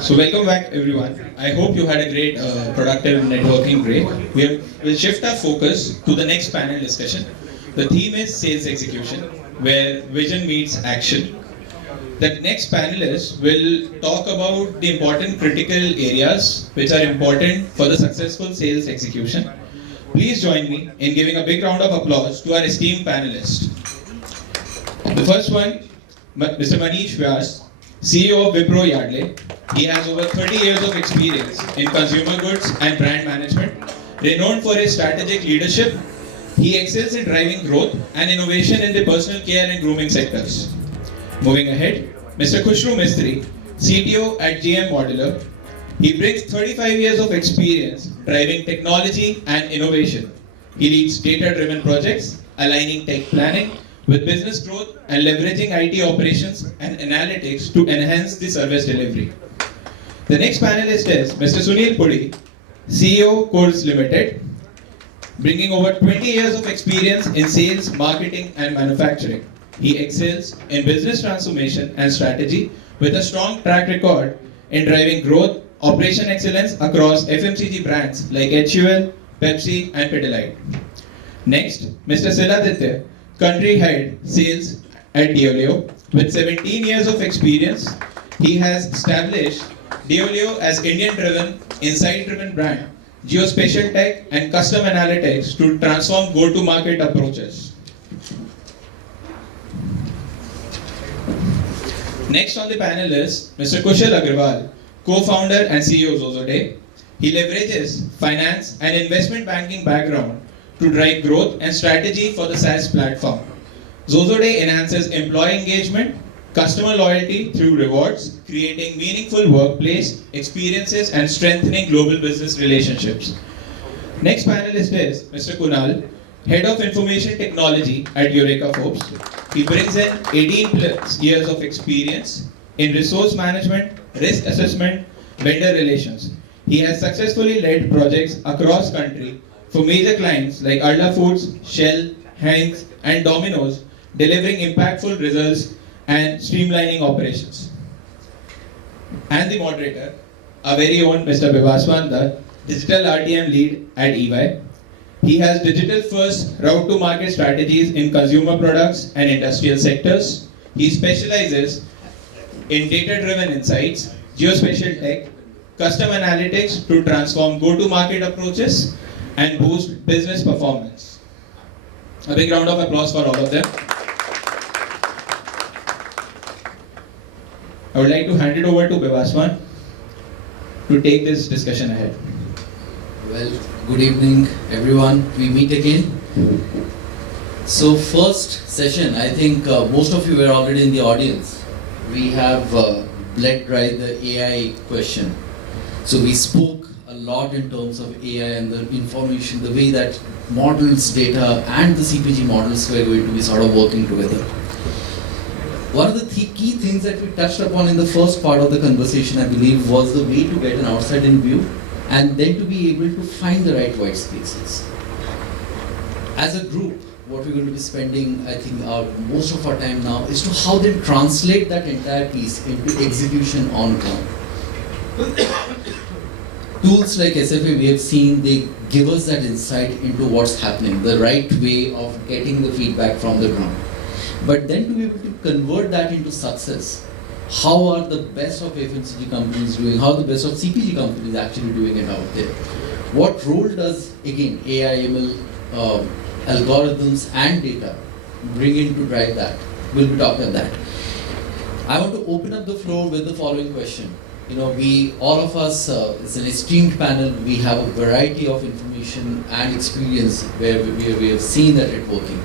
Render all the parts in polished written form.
So welcome back everyone. I hope you had a great productive networking break. We'll shift our focus to the next panel discussion. The theme is sales execution, where vision meets action. The next panelist will talk about the important critical areas which are important for the successful sales execution. Please join me in giving a big round of applause to our esteemed panelists. The first one, Mr. Manish Vyas, CEO of Wipro Yardley. He has over 30 years of experience in consumer goods and brand management. Renowned for his strategic leadership, he excels in driving growth and innovation in the personal care and grooming sectors. Moving ahead, Mr. Khushru Mistry, CTO at GM Modular. He brings 35 years of experience driving technology and innovation. He leads data-driven projects, aligning tech planning with business growth and leveraging IT operations and analytics to enhance the service delivery. The next panelist is Mr. Sunil Puri, CEO Coors Limited, bringing over 20 years of experience in sales, marketing and manufacturing. He excels in business transformation and strategy with a strong track record in driving growth, operation excellence across FMCG brands like HUL, Pepsi and Pidilite. Next, Mr. Siladitya, Country Head Sales at Deolio. With 17 years of experience, he has established Deolio as Indian-driven, insight-driven brand, geospatial tech and custom analytics to transform go-to-market approaches. Next on the panel is Mr. Kushal Agrawal, co-founder and CEO of Zozode. He leverages finance and investment banking background to drive growth and strategy for the SaaS platform. Zozode enhances employee engagement, customer loyalty through rewards, creating meaningful workplace experiences and strengthening global business relationships. Next panelist is Mr. Kunal, Head of Information Technology at Eureka Forbes. He brings in 18 plus years of experience in resource management, risk assessment, vendor relations. He has successfully led projects across country for major clients like Arla Foods, Shell, Heinz, and Domino's, delivering impactful results and streamlining operations. And the moderator, our very own Mr. Bivaswanda, Digital RTM Lead at EY. He has digital-first route-to-market strategies in consumer products and industrial sectors. He specializes in data-driven insights, geospatial tech, custom analytics to transform go-to-market approaches and boost business performance. A big round of applause for all of them. I would like to hand it over to Bivaswan to take this discussion ahead. Well, good evening everyone. We meet again. So first session, I think most of you were already in the audience. We have bled dry the AI question. So we spoke a lot in terms of AI and the information, the way that models, data and the CPG models were going to be sort of working together. One of the key things that we touched upon in the first part of the conversation, I believe, was the way to get an outside-in view and then to be able to find the right white spaces. As a group, what we're going to be spending, I think, most of our time now is to how they translate that entire piece into execution on ground. Tools like SFA we have seen, they give us that insight into what's happening, the right way of getting the feedback from the ground. But then to be able to convert that into success, how are the best of FMCG companies doing, how the best of CPG companies actually doing it out there? What role does, again, AI, ML, algorithms and data bring in to drive that? We'll be talking about that. I want to open up the floor with the following question. You know, all of us, it's an esteemed panel, we have a variety of information and experience where we have seen that it working.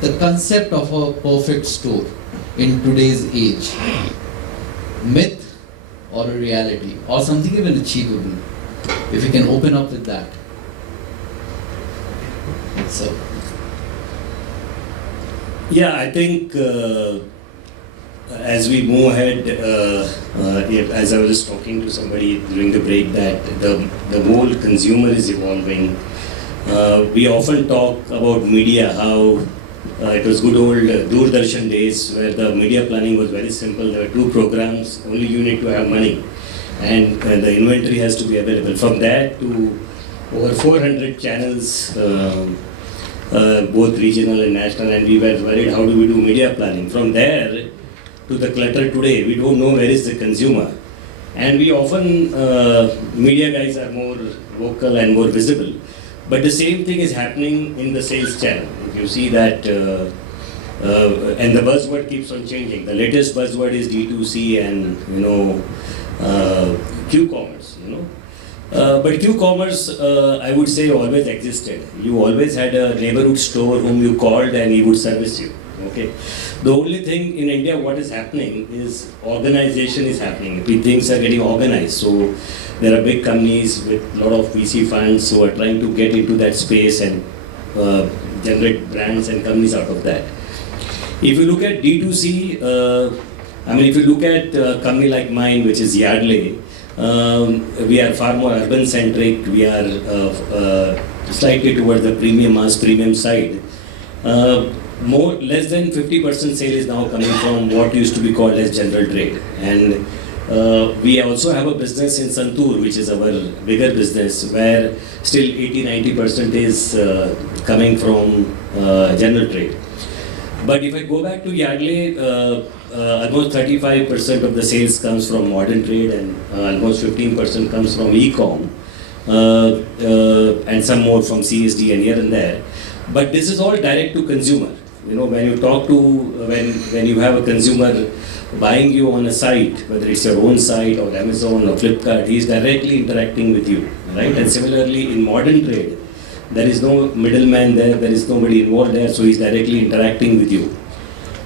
The concept of a perfect store in today's age, myth or a reality, or something even achievable, if you can open up with that. So. Yeah, I think as we move ahead, as I was just talking to somebody during the break, that the whole consumer is evolving. We often talk about media, how it was good old Doordarshan days where the media planning was very simple. There were two programs, only you need to have money. and the inventory has to be available. From that to over 400 channels, both regional and national, and we were worried how do we do media planning. From there to the clutter today, we don't know where is the consumer. And we often, media guys are more vocal and more visible. But the same thing is happening in the sales channel. If you see that, and the buzzword keeps on changing. The latest buzzword is D2C and, Q-commerce, But Q-commerce, I would say, always existed. You always had a neighborhood store whom you called and he would service you. Okay. The only thing in India, what is happening is organization is happening. Things are getting organized. So there are big companies with a lot of VC funds who are trying to get into that space and generate brands and companies out of that. If you look at D2C, if you look at a company like mine, which is Yardley, we are far more urban centric. We are slightly towards the premium side. Less than 50% sale is now coming from what used to be called as general trade. And we also have a business in Santur, which is our bigger business, where still 80-90% is coming from general trade. But if I go back to Yardley, almost 35% of the sales comes from modern trade and almost 15% comes from e-com and some more from CSD and here and there. But this is all direct to consumer. When you talk to, when you have a consumer buying you on a site, whether it's your own site or Amazon or Flipkart, he is directly interacting with you, right? And similarly in modern trade, there is no middleman there is nobody involved there, so he's directly interacting with you.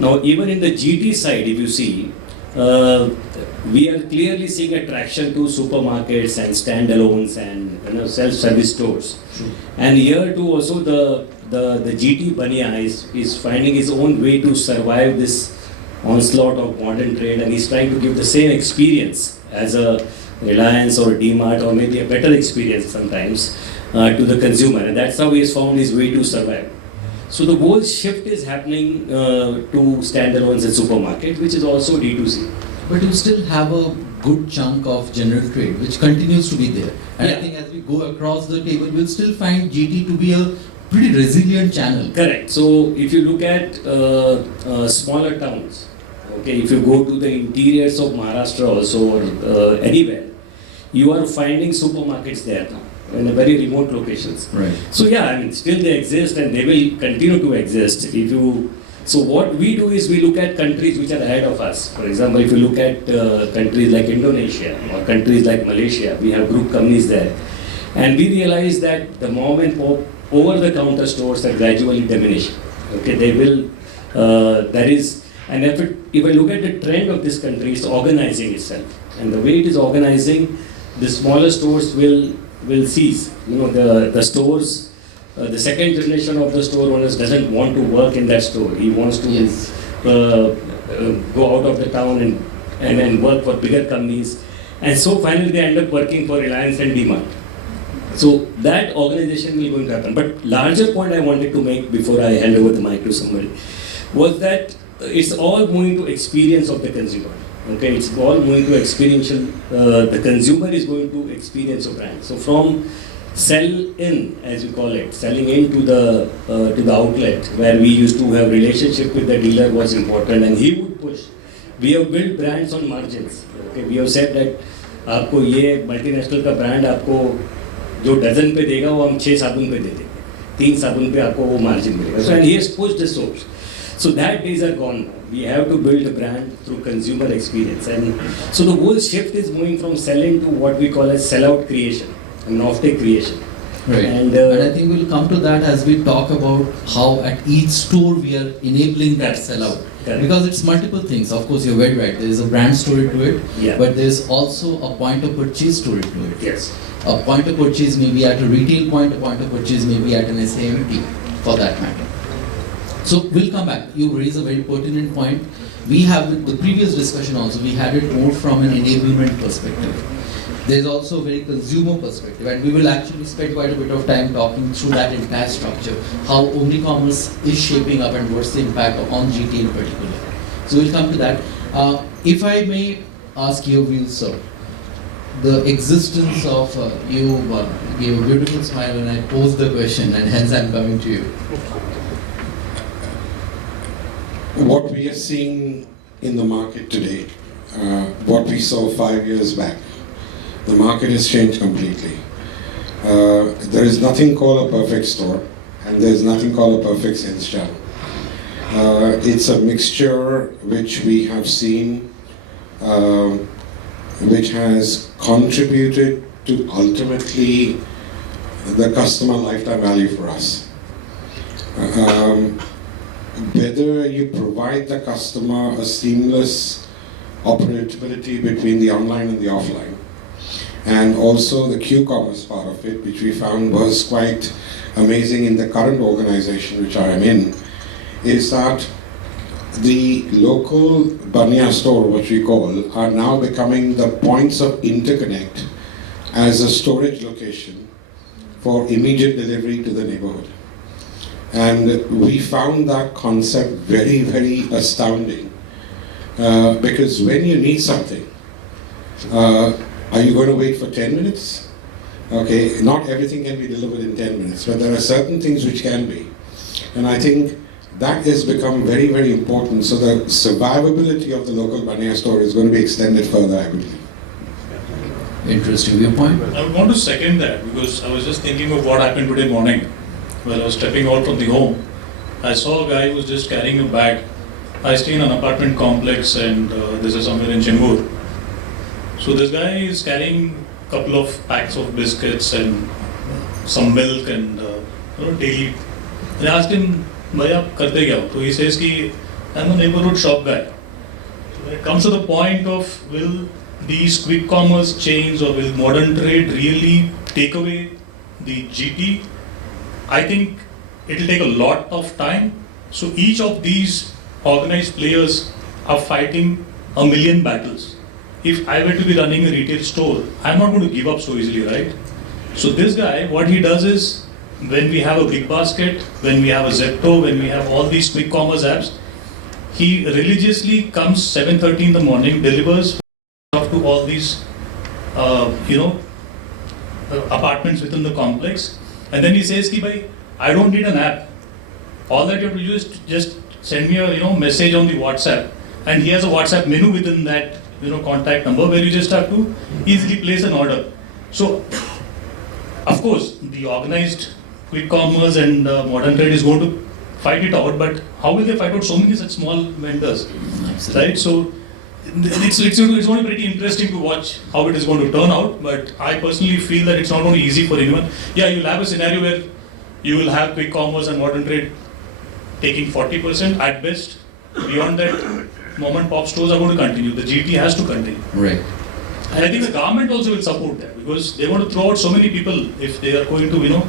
Now, even in the GT side, if you see, we are clearly seeing a traction to supermarkets and standalones and self-service stores. True. And here too also the GT Bania is finding his own way to survive this onslaught of modern trade, and he's trying to give the same experience as a Reliance or a D-Mart, or maybe a better experience sometimes to the consumer, and that's how he has found his way to survive. So the whole shift is happening to standalones and supermarkets, which is also D2C. But you still have a good chunk of general trade, which continues to be there. And I think as we go across the table, we'll still find GT to be a pretty resilient channel. Correct. So if you look at smaller towns, okay, if you go to the interiors of Maharashtra also or anywhere, you are finding supermarkets there now in very remote locations. Right. So still they exist and they will continue to exist. So what we do is we look at countries which are ahead of us. For example, if you look at countries like Indonesia or countries like Malaysia, we have group companies there. And we realize that the moment over-the-counter stores are gradually diminishing. Okay, they will, and if I look at the trend of this country, it's organizing itself. And the way it is organizing, the smaller stores will cease. The stores, the second generation of the store owners doesn't want to work in that store. He wants to go out of the town and work for bigger companies. And so finally they end up working for Reliance and D-Mart. So that organization will going to happen. But larger point I wanted to make before I hand over the mic to somebody was that it's all moving to experience of the consumer. Okay, it's all moving to experiential. The consumer is going to experience a brand. So from sell in, as we call it, selling into the outlet where we used to have relationship with the dealer was important, and he would push. We have built brands on margins. Okay, we have said that आपको ये multinational का brand आपको जो dozen पे देगा वो हम 6 साबुन पे दे देंगे, 3 साबुन पे आपको वो margin मिलेगा. So and he has pushed the soaps. So that days are gone now. We have to build a brand through consumer experience, and so the whole shift is moving from selling to what we call as sell-out creation, an off-take creation. Right. And I think we'll come to that as we talk about how at each store we are enabling that sell-out. Correct. Because it's multiple things. Of course, you're very right. There is a brand story to it, Yeah. but there's also a point of purchase story to it. Yes. A point of purchase may be at a retail point, a point of purchase may be at an SAMT, for that matter. So we'll come back. You raise a very pertinent point. We have, with the previous discussion also, we had it more from an enablement perspective. There's also a very consumer perspective, and we will actually spend quite a bit of time talking through that entire structure, how omni-commerce is shaping up and what's the impact on GT in particular. So we'll come to that. If I may ask your views, sir, the existence of you gave a beautiful smile when I posed the question, and hence I'm coming to you. What we are seeing in the market today, what we saw 5 years back, the market has changed completely. There is nothing called a perfect store, and there is nothing called a perfect sales channel. It's a mixture which we have seen, which has contributed to ultimately the customer lifetime value for us. Whether you provide the customer a seamless operability between the online and the offline, and also the Q-commerce part of it, which we found was quite amazing in the current organization which I am in, is that the local Banya store, which we call, are now becoming the points of interconnect as a storage location for immediate delivery to the neighborhood. And we found that concept very, very astounding, because when you need something, are you going to wait for 10 minutes? Okay, not everything can be delivered in 10 minutes, but there are certain things which can be. And I think that has become very, very important. So the survivability of the local Banya store is going to be extended further, I believe. Interesting viewpoint. I would want to second that, because I was just thinking of what happened today morning. When I was stepping out from the home, I saw a guy who was just carrying a bag. I stay in an apartment complex, and this is somewhere in Chembur. So this guy is carrying a couple of packs of biscuits and some milk and daily. And I asked him, "Bhai, aap karte kya ho?" So he says, "Ki I'm a neighborhood shop guy." So when it comes to the point of, will these quick commerce chains or will modern trade really take away the GT? I think it will take a lot of time. So each of these organized players are fighting a million battles. If I were to be running a retail store, I'm not going to give up so easily, right? So this guy, what he does is, when we have a big basket, when we have a Zepto, when we have all these quick commerce apps, he religiously comes 7:30 in the morning, delivers to all these, apartments within the complex. And then he says, "Ki bhai, I don't need an app. All that you have to do is just send me a message on the WhatsApp." And he has a WhatsApp menu within that contact number where you just have to easily place an order. So, of course, the organized quick commerce and modern trade is going to fight it out. But how will they fight out so many such small vendors, right? So, it's going to be pretty interesting to watch how it is going to turn out, but I personally feel that it's not going to be easy for anyone. Yeah, you'll have a scenario where you will have quick commerce and modern trade taking 40% at best. Beyond that, mom and pop stores are going to continue. The GT has to continue. Right. And I think the government also will support that, because they want to throw out so many people. If they are going to,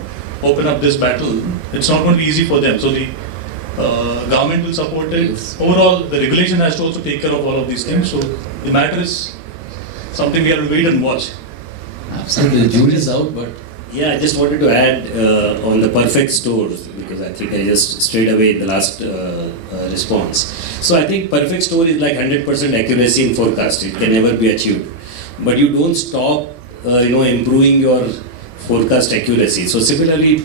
open up this battle, it's not going to be easy for them. So the government will support it. Yes. Overall, the regulation has to also take care of all of these things. So the matter is something we have to wait and watch. Absolutely, the jury is out, but Yeah, I just wanted to add on the perfect stores, because I think I just strayed away the last response. So I think perfect store is like 100% accuracy in forecast. It can never be achieved. But you don't stop, improving your forecast accuracy. So similarly,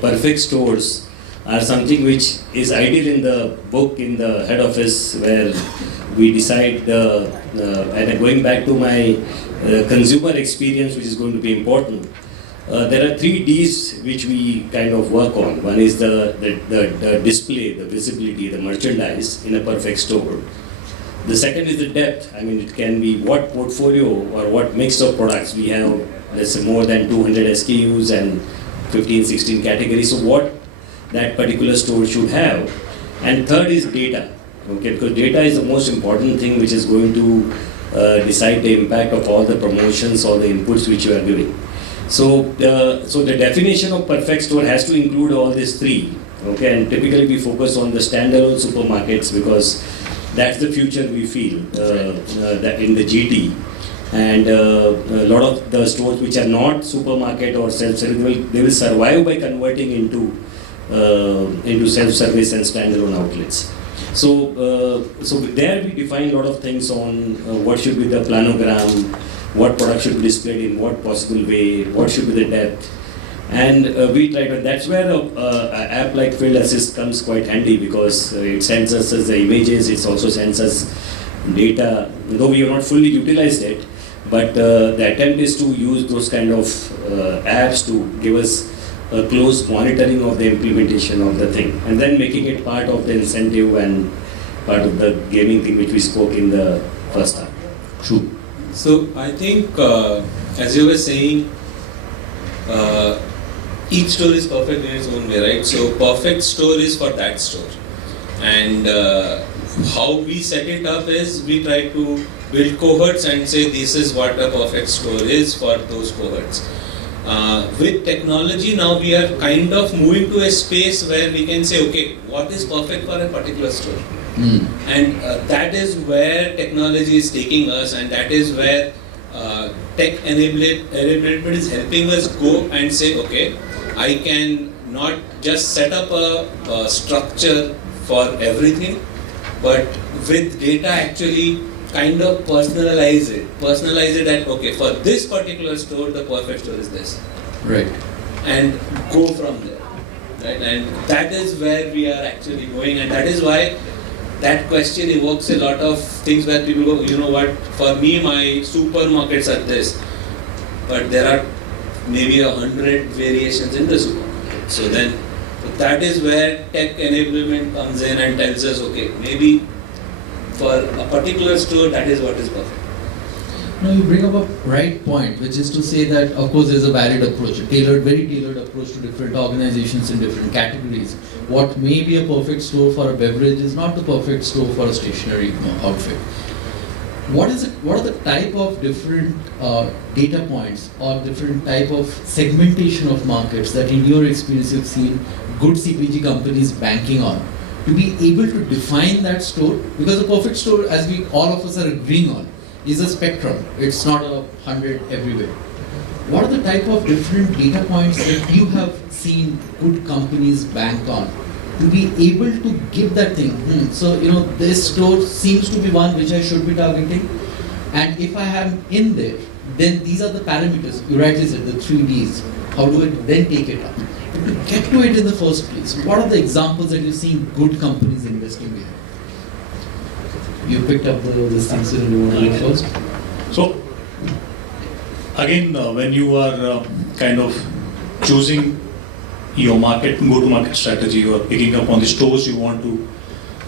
perfect stores are something which is ideal in the book in the head office, where we decide and going back to my consumer experience, which is going to be important. There are 3 Ds which we kind of work on. One is the display, the visibility, the merchandise in a perfect store. The second is the depth. I mean, it can be what portfolio or what mix of products we have. Let's say more than 200 SKUs and 15, 16 categories. So what that particular store should have. And third is data. Okay, because data is the most important thing which is going to decide the impact of all the promotions, all the inputs which you are giving. So the definition of perfect store has to include all these 3. Okay, and typically we focus on the standalone supermarkets, because that's the future we feel that in the GT. And a lot of the stores which are not supermarket or self-service, they will survive by converting into self-service and standalone outlets. So there we define a lot of things on what should be the planogram, what product should be displayed in what possible way, what should be the depth. And we try to, that's where an app like FieldAssist comes quite handy, because it sends us as the images, it also sends us data, though we have not fully utilized it, but the attempt is to use those kind of apps to give us a close monitoring of the implementation of the thing, and then making it part of the incentive and part of the gaming thing which we spoke in the first half. True. So I think, as you were saying, each store is perfect in its own way, right? So perfect store is for that store, and how we set it up is we try to build cohorts and say this is what a perfect store is for those cohorts. With technology now we are kind of moving to a space where we can say, okay, what is perfect for a particular store? And that is where technology is taking us, and that is where tech enablement is helping us go and say, okay, I can not just set up a structure for everything, but with data actually kind of personalize it that, okay, for this particular store, the perfect store is this. Right. And go from there, right? And that is where we are actually going, and that is why that question evokes a lot of things where people go, you know what, for me my supermarkets are this, but there are maybe 100 variations in the supermarket. So then that is where tech enablement comes in and tells us, okay, maybe for a particular store, that is what is perfect. No, you bring up a right point, which is to say that, of course, there's a varied approach, a very tailored approach to different organizations in different categories. What may be a perfect store for a beverage is not the perfect store for a stationery outfit. What are the type of different data points or different type of segmentation of markets that in your experience you've seen good CPG companies banking on to be able to define that store? Because a perfect store, as we all of us are agreeing on, is a spectrum. It's not 100 everywhere. What are the type of different data points that you have seen good companies bank on to be able to give that thing? So, this store seems to be one which I should be targeting, and if I am in there, then these are the parameters. You rightly said, the 3Ds. How do I then take it up? But to get to it in the first place, what are the examples that you've seen good companies investing behind? You picked up this thing, so you want to go first? So, again, when you are kind of choosing your go-to-market strategy, you are picking up on the stores you want to,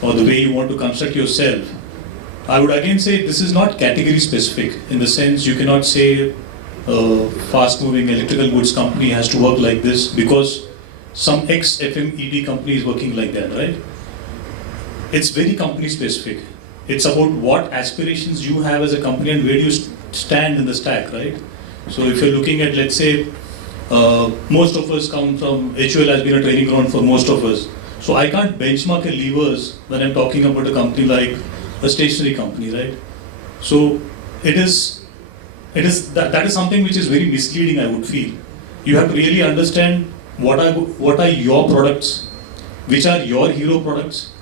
or the way you want to construct yourself, I would again say this is not category specific, in the sense you cannot say a fast-moving electrical goods company has to work like this because some ex-FMED company is working like that, right? It's very company specific. It's about what aspirations you have as a company and where do you stand in the stack, right? So if you're looking at, let's say, most of us come from, HUL has been a training ground for most of us. So I can't benchmark a levers when I'm talking about a company like a stationery company, right? So that is something which is very misleading, I would feel. You have to really understand what are your products, which are your hero products,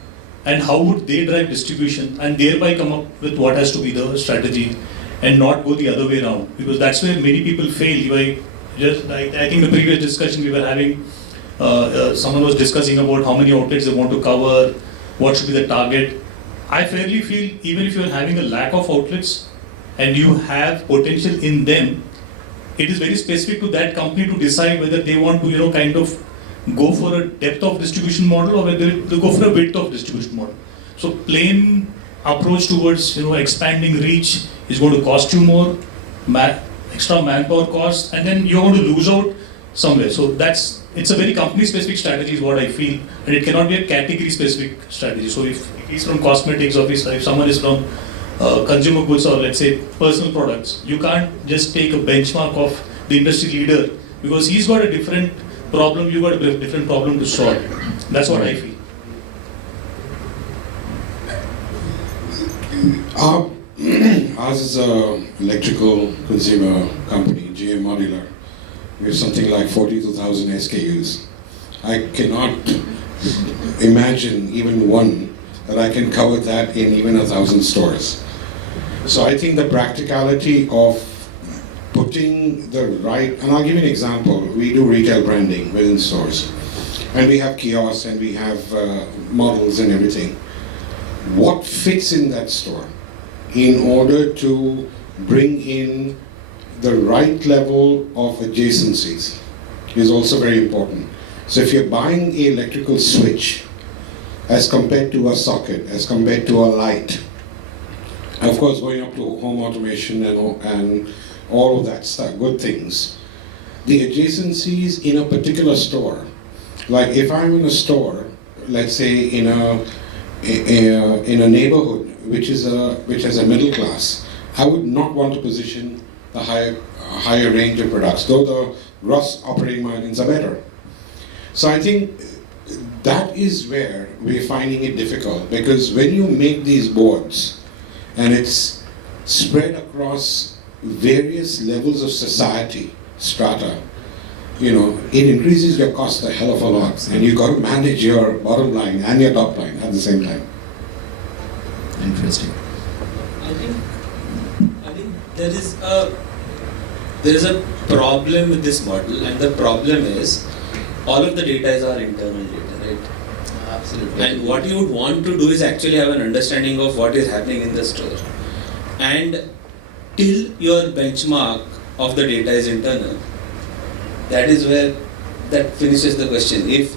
and how would they drive distribution, and thereby come up with what has to be the strategy, and not go the other way around, because that's where many people fail. I think the previous discussion we were having, someone was discussing about how many outlets they want to cover, what should be the target. I fairly feel even if you're having a lack of outlets and you have potential in them, it is very specific to that company to decide whether they want to, kind of go for a depth of distribution model or whether they go for a width of distribution model. So plain approach towards, expanding reach is going to cost you more, extra manpower cost, and then you're going to lose out somewhere. So it's a very company specific strategy is what I feel, and it cannot be a category specific strategy. So if he's from cosmetics, or if someone is from consumer goods, or let's say personal products, you can't just take a benchmark of the industry leader because he's got a different problem, you've got a different problem to solve. That's what I feel. Ours is an electrical consumer company, GM Modular. We have something like 42,000 SKUs. I cannot imagine even one that I can cover that in even 1,000 stores. So I think the practicality of putting the right, and I'll give you an example. We do retail branding within stores, and we have kiosks and we have models and everything. What fits in that store in order to bring in the right level of adjacencies is also very important. So if you're buying an electrical switch as compared to a socket, as compared to a light, of course going up to home automation and all of that stuff, good things, the adjacencies in a particular store, like if I'm in a store, let's say in a neighborhood which has a middle class, I would not want to position the higher range of products, though the gross operating margins are better. So I think that is where we're finding it difficult, because when you make these boards and it's spread across various levels of society, strata, it increases your cost a hell of a lot, and you've got to manage your bottom line and your top line at the same time. Interesting. I think there is a problem with this model, and the problem is all of the data is our internal data, right? Absolutely. And what you would want to do is actually have an understanding of what is happening in the store. And till your benchmark of the data is internal, that is where that finishes the question. If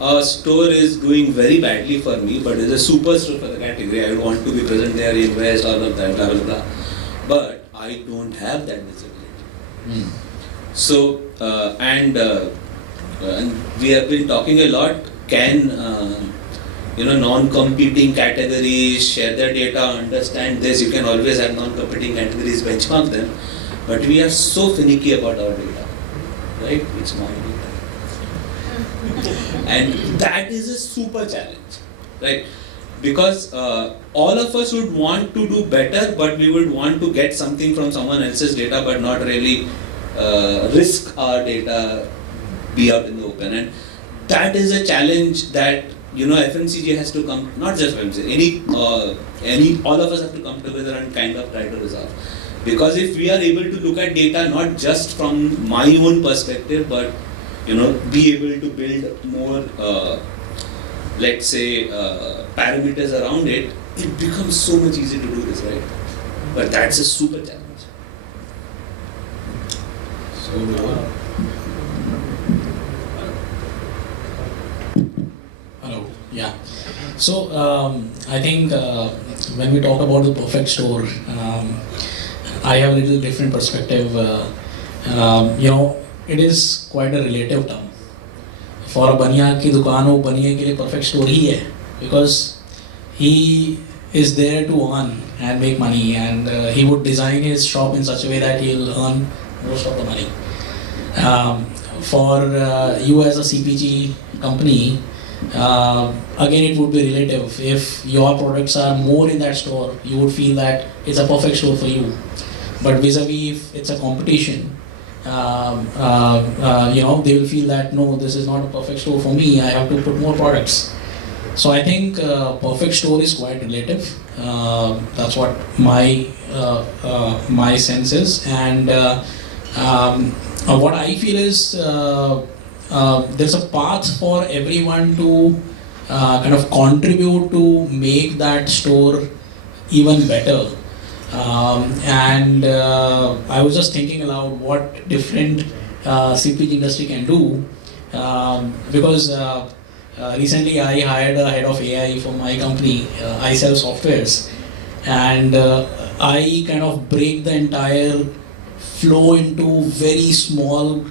a store is doing very badly for me, but is a super store for the category, I would want to be present there, invest, all of that, blah, blah, blah. But I don't have that visibility. So, and we have been talking a lot, can non-competing categories share their data, understand this? You can always have non-competing categories, benchmark them, but we are so finicky about our data, right? It's my data. And that is a super challenge, right? Because all of us would want to do better, but we would want to get something from someone else's data, but not really risk our data be out in the open. And that is a challenge that FMCG has to come, not just FMCG, all of us have to come together and kind of try to resolve. Because if we are able to look at data not just from my own perspective, but be able to build more, let's say, parameters around it, it becomes so much easier to do this, right? But that's a super challenge. Hello. Yeah. So I think when we talk about the perfect store, I have a little different perspective. It is quite a relative term. For a बनिया की दुकान वो बनिए के लिए perfect store ही है, because he is there to earn and make money, and he would design his shop in such a way that he'll earn most of the money. For you as a CPG company, again it would be relative. If your products are more in that store, you would feel that it's a perfect store for you. But vis-a-vis, if it's a competition, they will feel that no, this is not a perfect store for me. I have to put more products. So I think perfect store is quite relative. That's what my sense is, and what I feel is there's a path for everyone to kind of contribute to make that store even better. And I was just thinking aloud what different CPG industry can do, because recently I hired a head of AI for my company. I sell softwares, and I kind of break the entire flow into very small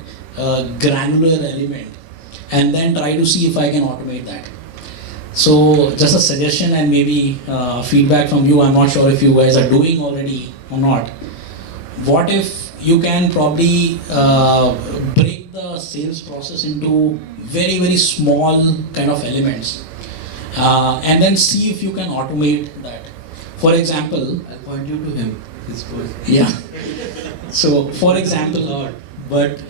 granular element, and then try to see if I can automate that. So just a suggestion and maybe feedback from you. I'm not sure if you guys are doing already or not. What if you can probably break the sales process into very, very small kind of elements, and then see if you can automate that. For example, I'll point you to him. His voice. yeah. So for example, Lord. but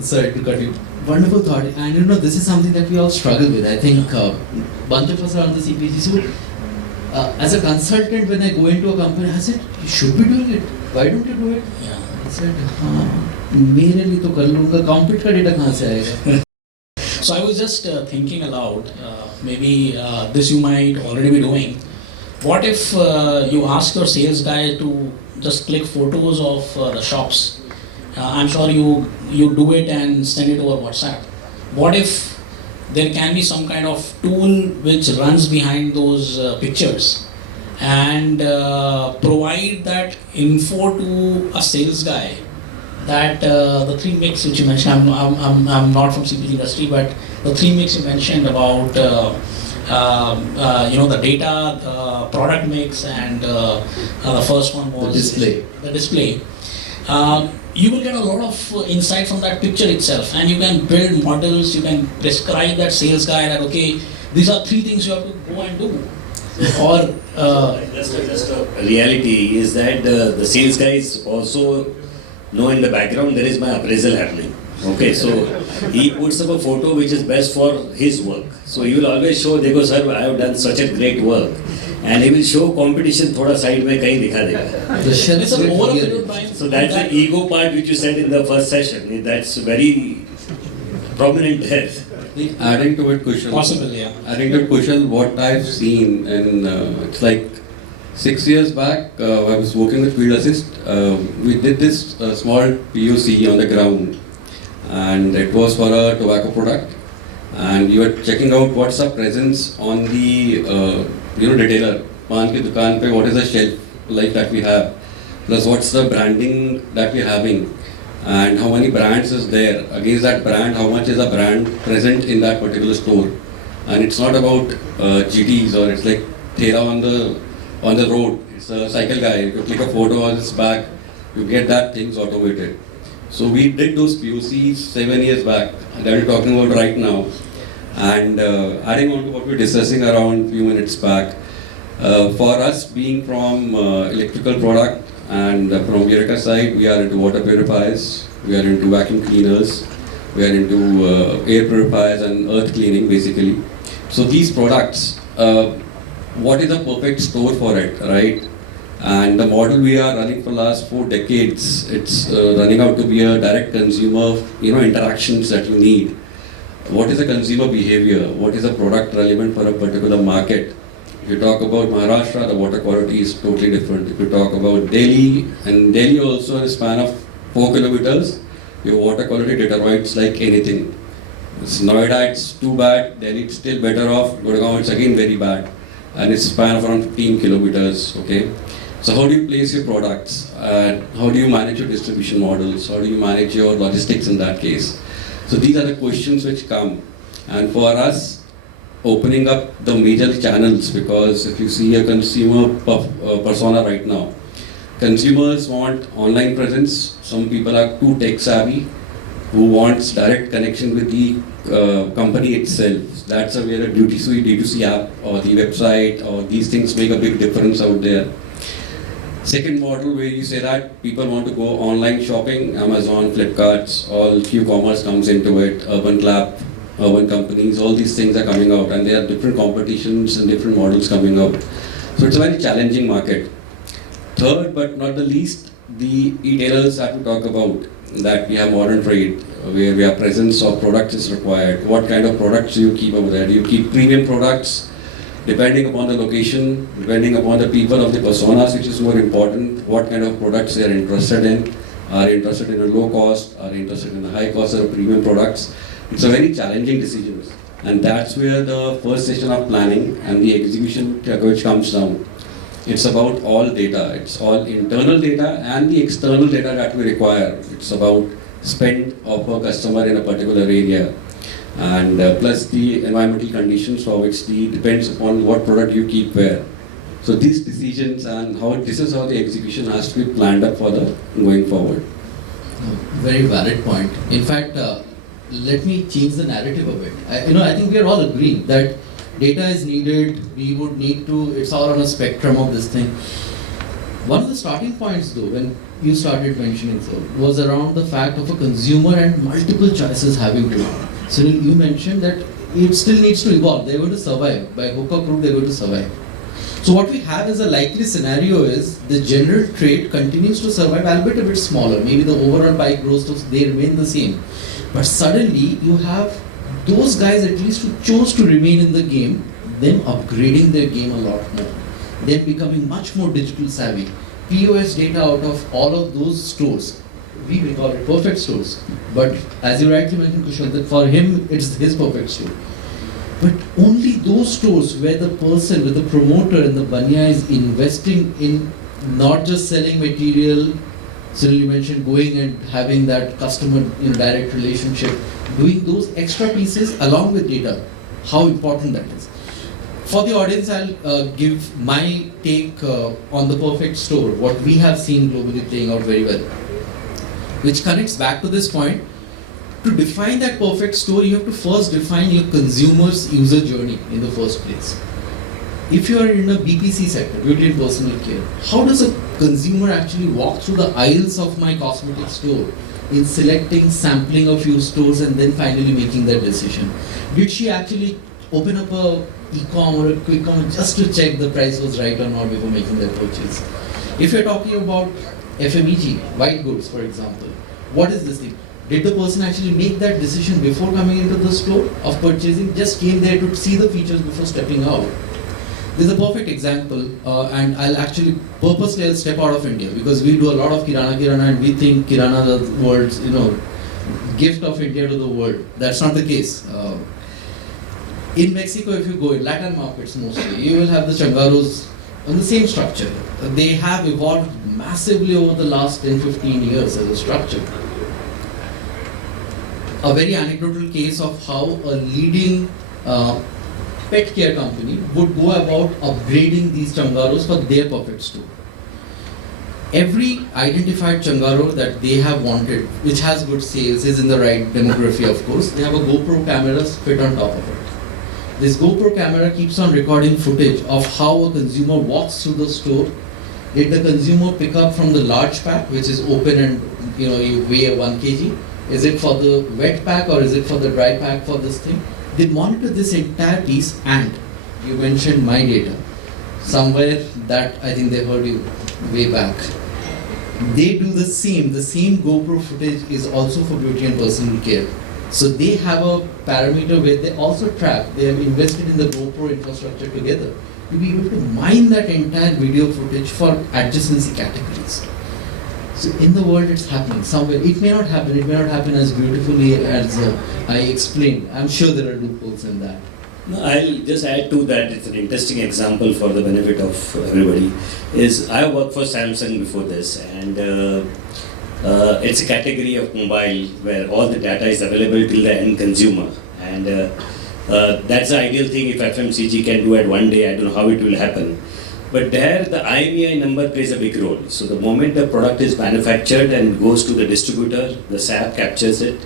Sorry to cut you. Wonderful thought. And this is something that we all struggle with. I think bunch of us are on the CPG. So, as a consultant, when I go into a company, I said, you should be doing it. Why don't you do it? Yeah. I said, मेरे लिए तो कर लूँगा. Compute का data कहाँ से आएगा? So I was just thinking aloud, maybe this you might already be doing. What if you ask your sales guy to just click photos of the shops? I'm sure you do it and send it over WhatsApp. What if there can be some kind of tool which runs behind those pictures and provide that info to a sales guy? That the three mix which you mentioned, I'm not from CPG industry, but the three mix you mentioned about the data, the product mix, and the first one was The display. You will get a lot of insight from that picture itself, and you can build models. You can prescribe that sales guy that okay, these are three things you have to go and do. Or just a reality is that the sales guys also know in the background there is my appraisal happening. Okay, so he puts up a photo which is best for his work. So he will always show, देखो sir, I have done such a great work, and he will show competition थोड़ा side में कहीं दिखा देगा. The shelf it's a rate over a here. period of time. So that's the ego part which you said in the first session. That's very prominent there. Adding to it, Kushal. Possible, yeah. Adding to it, Kushal, what I've seen, and it's like 6 years back, I was working with FieldAssist. We did this small POC on the ground, and it was for a tobacco product. And you are checking out what's the presence on the retailer. Pan ki dukaan pe, what is the shelf life that we have, plus what's the branding that we're having, and how many brands is there against that brand, how much is a brand present in that particular store. And it's not about GTs or it's like Thera on the road. It's a cycle guy. You click a photo on his back, you get that things automated. So we did those POCs 7 years back that we're talking about right now. And adding on to what we're discussing around few minutes back, for us being from electrical product and from Eureka side, we are into water purifiers, we are into vacuum cleaners, we are into air purifiers and earth cleaning basically. So these products, what is a perfect store for it, right? And the model we are running for last 4 decades, it's running out to be a direct consumer, interactions that you need. What is the consumer behavior? What is the product relevant for a particular market? If you talk about Maharashtra, the water quality is totally different. If you talk about Delhi, and Delhi also in a span of 4 kilometers, your water quality deteriorates like anything. Noida, it's too bad. Delhi, it's still better off. Gurgaon, it's again very bad. And it's a span of around 15 kilometers, okay? So how do you place your products? How do you manage your distribution models? How do you manage your logistics in that case? So these are the questions which come. And for us, opening up the major channels, because if you see a consumer persona right now, consumers want online presence. Some people are too tech savvy, who wants direct connection with the company itself. That's where a D2C app or the website or these things make a big difference out there. Second model where you say that people want to go online shopping, Amazon, Flipkart, all Q-commerce comes into it, Urban Clap, Urban companies, all these things are coming out and there are different competitions and different models coming out. So it's a very challenging market. Third but not the least, the e-tailers have to talk about that we have modern trade where we have presence of products is required. What kind of products do you keep over there? Do you keep premium products? Depending upon the location, depending upon the people of the personas, which is more important, what kind of products they are interested in. Are interested in a low cost, are interested in a high cost or premium products. It's a very challenging decision. And that's where the first session of planning and the execution which comes down. It's about all data. It's all internal data and the external data that we require. It's about spend of a customer in a particular area. And plus the environmental conditions for which depends upon what product you keep where. So these decisions and this is how the execution has to be planned up for the going forward. Very valid point. In fact, let me change the narrative a bit. I think we are all agreeing that data is needed. We would need to. It's all on a spectrum of this thing. One of the starting points, though, when you started mentioning, so was around the fact of a consumer and multiple choices having to. So you mentioned that it still needs to evolve. They're going to survive. By hook or crook, they're going to survive. So what we have as a likely scenario is the general trade continues to survive, albeit a bit smaller. Maybe the overall pie grows, so they remain the same. But suddenly you have those guys at least who chose to remain in the game, them upgrading their game a lot more, them becoming much more digital savvy. POS data out of all of those stores, we may call it perfect stores, but as you rightly mentioned, Kushal, that for him it's his perfect store. But only those stores where the person, with the promoter and the banya is investing in not just selling material, so you mentioned going and having that customer direct relationship, doing those extra pieces along with data, how important that is. For the audience, I'll give my take on the perfect store, what we have seen globally playing out very well, which connects back to this point. To define that perfect store, you have to first define your consumer's user journey in the first place. If you are in a BPC sector, beauty and personal care, how does a consumer actually walk through the aisles of my cosmetic store in selecting, sampling a few stores and then finally making that decision? Did she actually open up a e-com or a quick com just to check the price was right or not before making that purchase? If you're talking about FMEG, white goods for example, what is this thing? Did the person actually make that decision before coming into the store of purchasing, just came there to see the features before stepping out? This is a perfect example, and I'll actually purposely step out of India because we do a lot of kirana and we think kirana is the world's, gift of India to the world. That's not the case. In Mexico, if you go in Latin markets mostly, you will have the changaros on the same structure. They have evolved massively over the last 10-15 years as a structure. A very anecdotal case of how a leading pet care company would go about upgrading these changaros for their perfect store. Every identified changaro that they have wanted, which has good sales, is in the right demography of course, they have a GoPro camera fit on top of it. This GoPro camera keeps on recording footage of how a consumer walks through the store. Did the consumer pick up from the large pack, which is open and you weigh 1 kg? Is it for the wet pack or is it for the dry pack for this thing? They monitor this entire piece, and you mentioned my data. Somewhere that I think they heard you way back. They do the same GoPro footage is also for beauty and personal care. So they have a parameter where they also track, they have invested in the GoPro infrastructure together to be able to mine that entire video footage for adjacency categories. So in the world it's happening somewhere. It may not happen as beautifully as I explained. I'm sure there are loopholes in that. No, I'll just add to that. It's an interesting example for the benefit of everybody. I worked for Samsung before this, and it's a category of mobile where all the data is available till the end consumer, and that's the ideal thing if FMCG can do it one day. I don't know how it will happen. But there, the IMEI number plays a big role. So the moment the product is manufactured and goes to the distributor, the SAP captures it.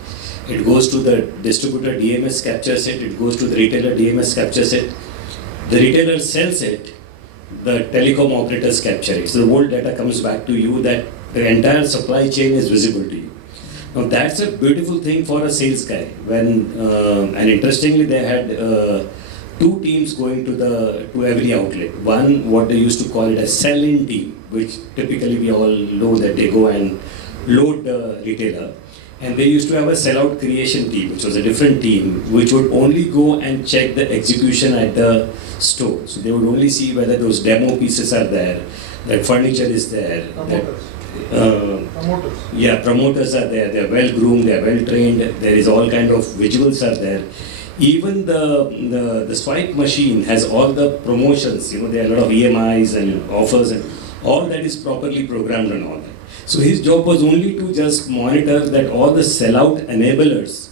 It goes to the distributor, DMS captures it. It goes to the retailer, DMS captures it. The retailer sells it. The telecom operators capture it. So the whole data comes back to you, that the entire supply chain is visible to you. Now that's a beautiful thing for a sales guy. And interestingly, they had two teams going to every outlet. One, what they used to call it a sell-in team, which typically we all know that they go and load the retailer. And they used to have a sell-out creation team, which was a different team, which would only go and check the execution at the store. So they would only see whether those demo pieces are there, that furniture is there. Promoters. Yeah, promoters are there. They are well groomed. They are well trained. There is all kind of visuals are there. Even the swipe machine has all the promotions. There are a lot of EMIs and offers, and all that is properly programmed and all that. So his job was only to just monitor that all the sellout enablers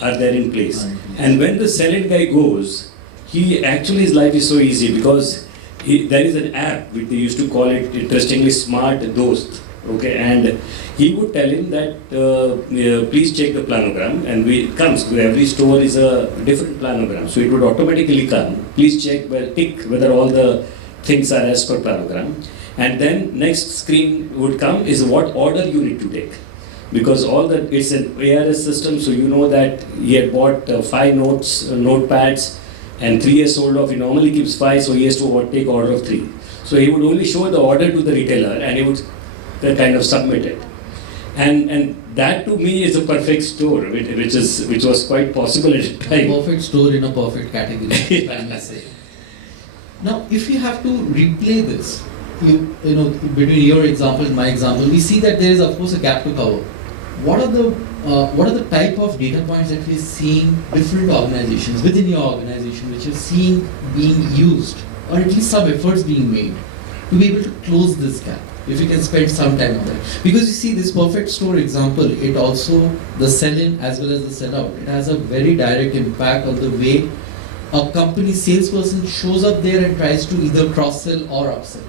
are there in place. And when the sell-in guy goes, his life is so easy because there is an app which they used to call it, interestingly, Smart Dost. Okay, and he would tell him that please check the planogram, and it comes to every store is a different planogram, so it would automatically come. Please check tick whether all the things are as per program. And then next screen would come is what order you need to take. Because it's an ARS system, so you know that he had bought 5 notepads and 3 years sold off. He normally keeps 5, so he has to take order of 3. So he would only show the order to the retailer and he would kind of submit it. And that to me is a perfect store, which was quite possible at the time. Perfect store in a perfect category, if I may say. Now, if you have to replay this, you know, between your example and my example, we see that there is of course a gap to cover. What are the type of data points that we're seeing different organizations within your organization which you're seeing being used, or at least some efforts being made to be able to close this gap? If you can spend some time on that, because you see this perfect store example, it also the sell-in as well as the sell-out, it has a very direct impact on the way a company salesperson shows up there and tries to either cross-sell or upsell.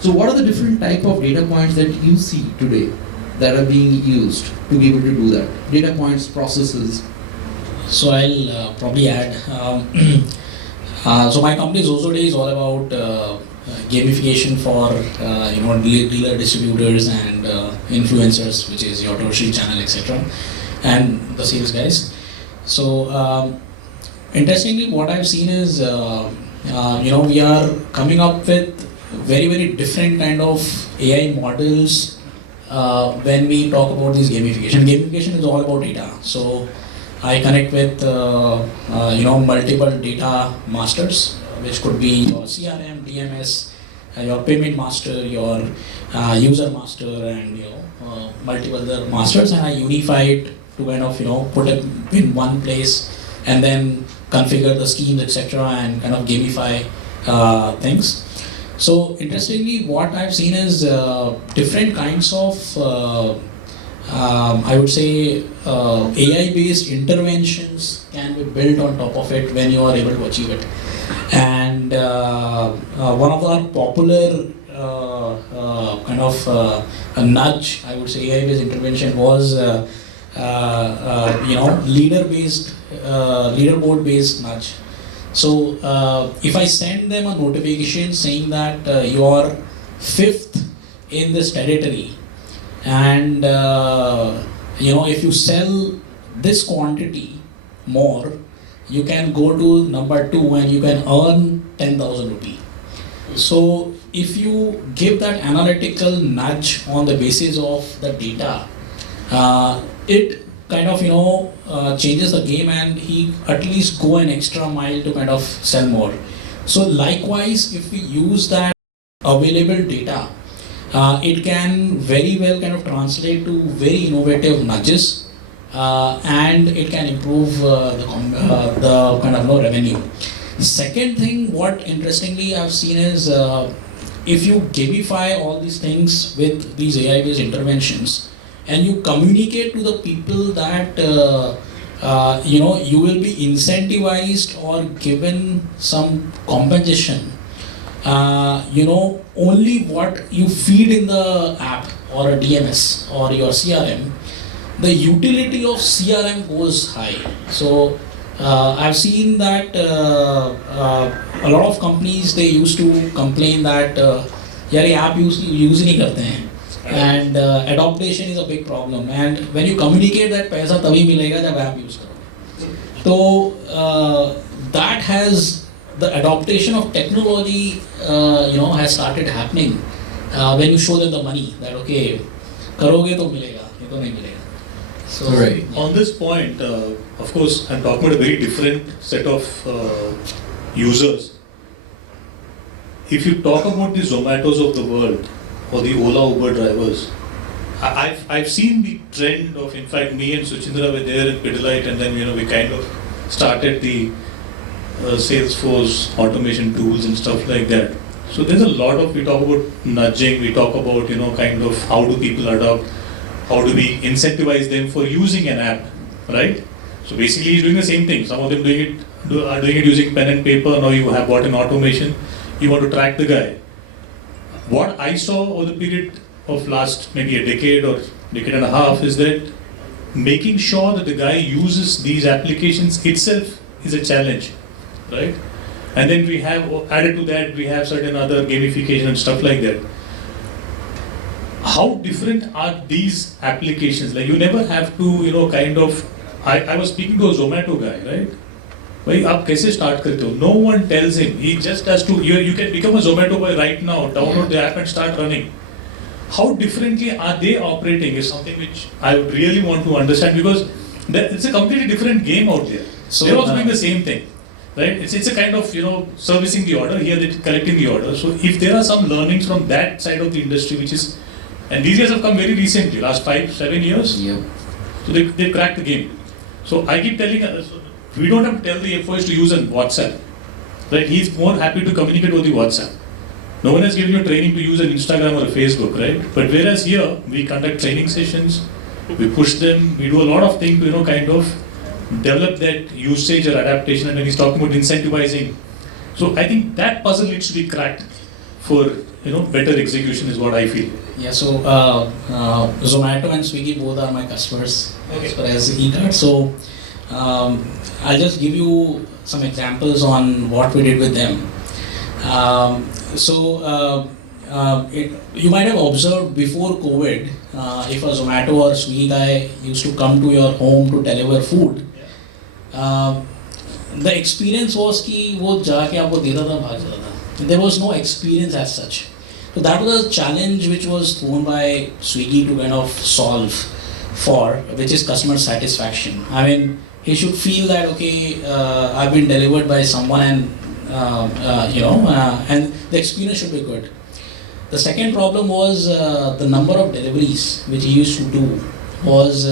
So what are the different type of data points that you see today that are being used to be able to do that? Data points, processes. So I'll probably add. So my company Zozo Day is all about gamification for dealer distributors and influencers, which is your tertiary channel, etc., and the sales guys. So interestingly, what I've seen is we are coming up with very different kind of AI models when we talk about this gamification. Gamification is all about data. So I connect with multiple data masters, which could be your CRM, DMS, your payment master, your user master, and multiple other masters, and I unify it to kind of put it in one place and then configure the schemes, etc., and kind of gamify things. So interestingly, what I've seen is different kinds of I would say AI-based interventions can be built on top of it when you are able to achieve it. And one of our popular kind of a nudge, I would say, AI-based intervention was leaderboard-based nudge. So if I send them a notification saying that you are 5th in this territory, and if you sell this quantity more, you can go to number 2 and you can earn 10,000 rupees. So if you give that analytical nudge on the basis of the data, it kind of changes the game, and he at least go an extra mile to kind of sell more. So likewise, if we use that available data, it can very well kind of translate to very innovative nudges, and it can improve the kind of revenue. Second thing, what interestingly I've seen is if you gamify all these things with these AI-based interventions, and you communicate to the people that you will be incentivized or given some compensation, only what you feed in the app or a DMS or your CRM, the utility of CRM goes high. So I've seen that a lot of companies, they used to complain that यार ये app use नहीं करते हैं, and adoption is a big problem. And when you communicate that पैसा तभी मिलेगा जब app use करो. So that has the adoption of technology has started happening when you show them the money that okay करोगे तो मिलेगा, ये तो नहीं मिलेगा. So right. On this point, of course, I'm talking about a very different set of users. If you talk about the Zomatos of the world or the Ola Uber drivers, I've seen the trend of, in fact, me and Suchindra were there in Pidilite, and then we kind of started the Salesforce automation tools and stuff like that. So there's a lot of, we talk about nudging, we talk about kind of how do people adopt, how do we incentivize them for using an app, right? So basically he's doing the same thing. Some of them are doing it using pen and paper. Now you have bought an automation, you want to track the guy. What I saw over the period of last maybe a decade or decade and a half is that making sure that the guy uses these applications itself is a challenge, right? And then we have added to that, we have certain other gamification and stuff like that. How different are these applications? Like you never have to, kind of. I was speaking to a Zomato guy, right? भाई आप कैसे start करते हो? No one tells him. He just has to. You can become a Zomato boy right now. Download the app and start running. How differently are they operating is something which I would really want to understand, because it's a completely different game out there. So they're also doing the same thing, right? It's a kind of servicing the order. Here they're collecting the order. So if there are some learnings from that side of the industry, which is, and these guys have come very recently, last 5-7 years. Yep. So they cracked the game. So I keep telling we don't have to tell the FOs to use a WhatsApp, right? He's more happy to communicate with the WhatsApp. No one has given you training to use an Instagram or a Facebook, right? But whereas here, we conduct training sessions, we push them, we do a lot of things to, kind of develop that usage or adaptation, and when he's talking about incentivizing. So I think that puzzle needs to be cracked for, better execution is what I feel. Yeah, so Zomato and Swiggy both are my customers as far as e-card. So I'll just give you some examples on what we did with them. You might have observed before COVID, if a Zomato or Swiggy guy used to come to your home to deliver food, the experience was कि वो जाके आपको देता था भाग जाता था. There was no experience as such. So that was a challenge which was thrown by Swiggy to kind of solve for, which is customer satisfaction. I mean, he should feel that okay, I've been delivered by someone, and and the experience should be good. The second problem was the number of deliveries which he used to do was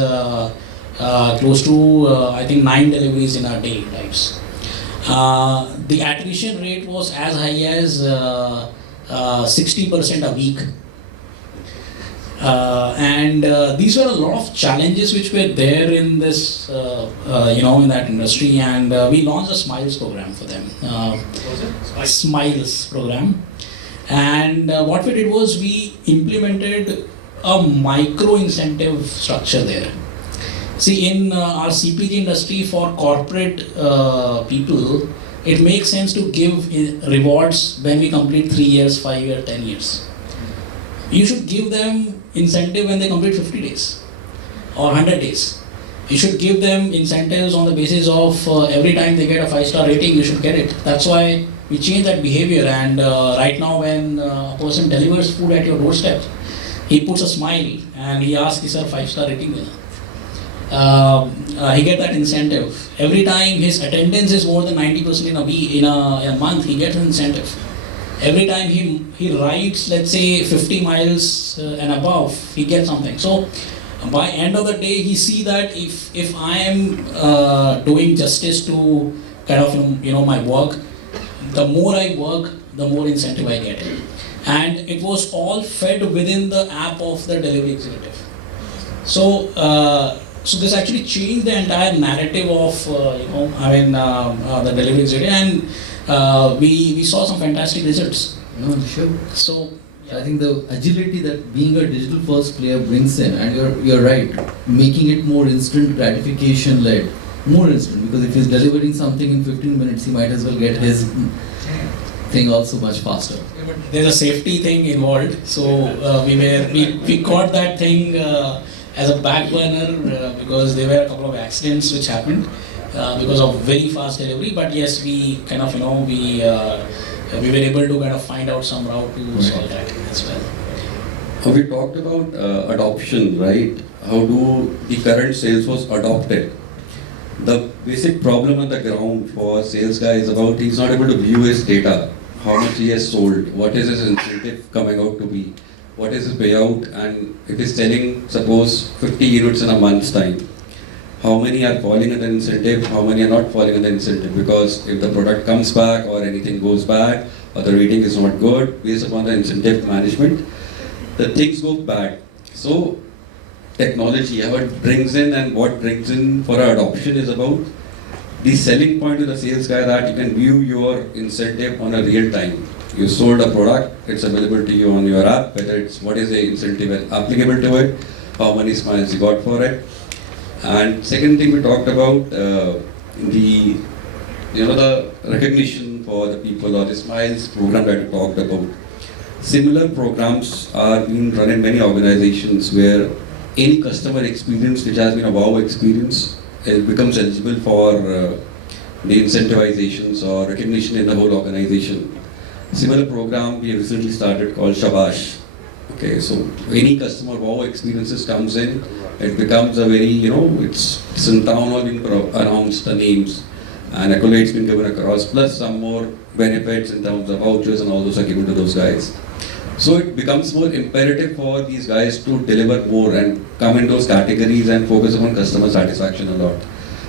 close to I think 9 deliveries in a day types. The attrition rate was as high as 60% a week. And these were a lot of challenges which were there in this, in that industry, and we launched a Smiles program for them. Smiles program. And what we did was we implemented a micro incentive structure there. See, in our CPG industry for corporate people, it makes sense to give rewards when we complete 3 years, 5 years, 10 years. You should give them incentive when they complete 50 days or 100 days. You should give them incentives on the basis of every time they get a 5-star rating, you should get it. That's why we changed that behavior, and right now when a person delivers food at your doorstep, he puts a smile and he asks, sir, 5-star rating. He gets that incentive. Every time his attendance is more than 90% in a week, in a month, he gets an incentive. Every time he rides, let's say 50 miles and above, he gets something. So by end of the day, he see that if I am doing justice to kind of my work, the more I work, the more incentive I get. And it was all fed within the app of the delivery executive. So this actually changed the entire narrative of the delivery executive, and we saw some fantastic results. No, sure. So I think the agility that being a digital first player brings in, and you're right, making it more instant gratification led, more instant, because if he's delivering something in 15 minutes, he might as well get his thing also much faster. but there's a safety thing involved, so we caught that thing as a back burner because there were a couple of accidents which happened because of very fast delivery. But yes, we kind of we were able to kind of find out some route to solve that as well. We talked about adoption, right? How do the current Salesforce adopt it? The basic problem on the ground for sales guy is about he's not able to view his data, how much he has sold, what is his incentive coming out to be, what is his payout, and if he's selling, suppose, 50 units in a month's time, how many are falling under incentive, how many are not falling under incentive, because if the product comes back or anything goes back or the rating is not good, based upon the incentive management, the things go bad. So technology, how it brings in and what brings in for adoption is about the selling point to the sales guy that you can view your incentive on a real time. You sold a product, it's available to you on your app, whether it's what is the incentive applicable to it, how many smiles you got for it. And second thing we talked about, the recognition for the people, or the Smiles program that you talked about. Similar programs are being run in many organizations where any customer experience which has been a wow experience, it becomes eligible for the incentivizations or recognition in the whole organization. Similar program we recently started called Shabash. Okay, so any customer wow experiences comes in, it becomes a very, it's in town hall being announced the names and accolades being given across, plus some more benefits in terms of vouchers and all those are given to those guys. So it becomes more imperative for these guys to deliver more and come in those categories and focus on customer satisfaction a lot.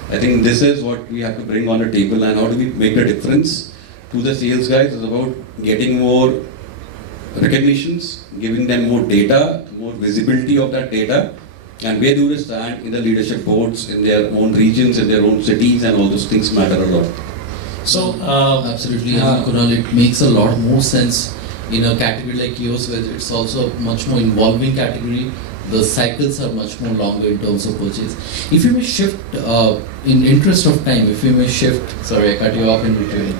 I think this is what we have to bring on the table, and how do we make the difference to the sales guys is about getting more recognitions, giving them more data, more visibility of that data, and where do they stand in the leadership boards, in their own regions, in their own cities, and all those things matter a lot. So, absolutely, I think, Kunal, it makes a lot more sense in a category like yours, where it's also a much more involving category. The cycles are much more longer in terms of purchase. If you may shift, in interest of time, sorry, I cut you off in between.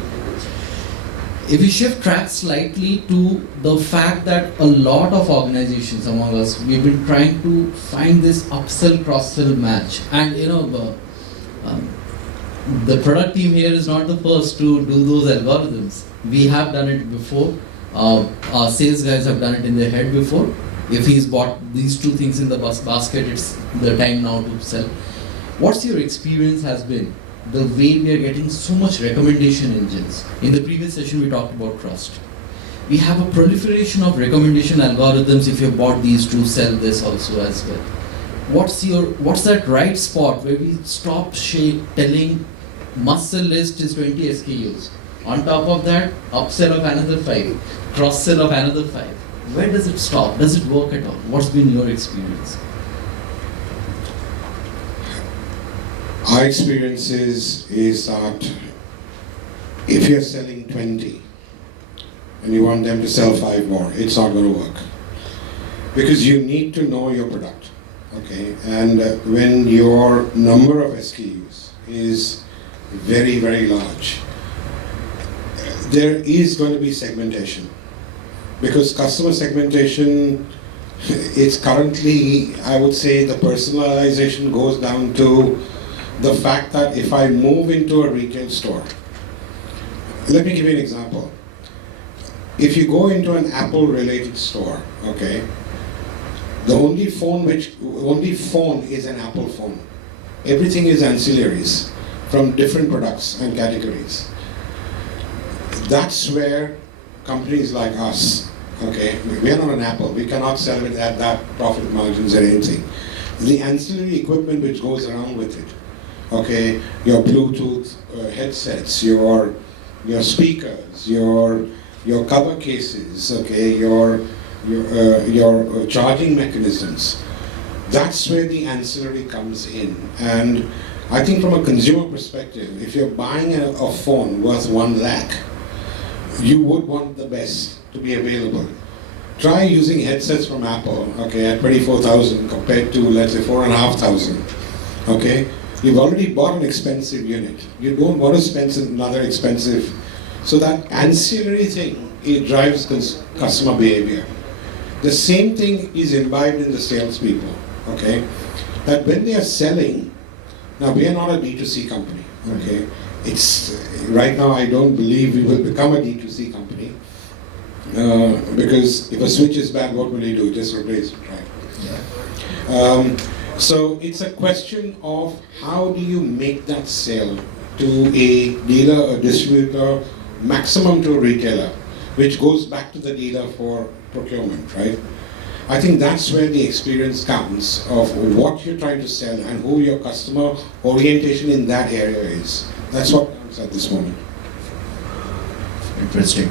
If we shift track slightly to the fact that a lot of organizations among us, we've been trying to find this upsell, cross-sell match. And the product team here is not the first to do those algorithms. We have done it before. Our sales guys have done it in their head before. If he's bought these two things in the basket, it's the time now to sell. What's your experience has been? The way we are getting so much recommendation engines. In the previous session we talked about trust. We have a proliferation of recommendation algorithms. If you bought these two, sell this also as well. What's that right spot where we stop telling must sell list is 20 SKUs. On top of that, upsell of another 5, cross-sell of another 5. Where does it stop? Does it work at all? What's been your experience? Our experience is that if you're selling 20 and you want them to sell 5 more, it's not going to work. Because you need to know your product, okay? And when your number of SKUs is very, very large, there is going to be segmentation. Because customer segmentation, it's currently, I would say, the personalization goes down to the fact that if I move into a retail store, let me give you an example. If you go into an Apple-related store, okay, the only phone is an Apple phone. Everything is ancillaries from different products and categories. That's where companies like us, okay, we are not an Apple, we cannot sell it at that profit margins or anything. The ancillary equipment which goes around with it, okay, your Bluetooth headsets, your speakers, your cover cases, okay, your charging mechanisms, that's where the ancillary comes in. And I think from a consumer perspective, if you're buying a phone worth 1 lakh, you would want the best to be available. Try using headsets from Apple, okay, at 24,000 compared to, let's say, 4,500, okay? You've already bought an expensive unit. You don't want to spend another expensive. So that ancillary thing, it drives customer behavior. The same thing is imbibed in the salespeople, okay? That when they are selling, now we are not a D2C company, okay? Right now I don't believe we will become a D2C company because if a switch is bad, what will you do? Just replace it, right? Yeah. So it's a question of how do you make that sale to a dealer, a distributor, maximum to a retailer, which goes back to the dealer for procurement, right? I think that's where the experience comes of what you're trying to sell and who your customer orientation in that area is. That's what counts at this moment. Interesting.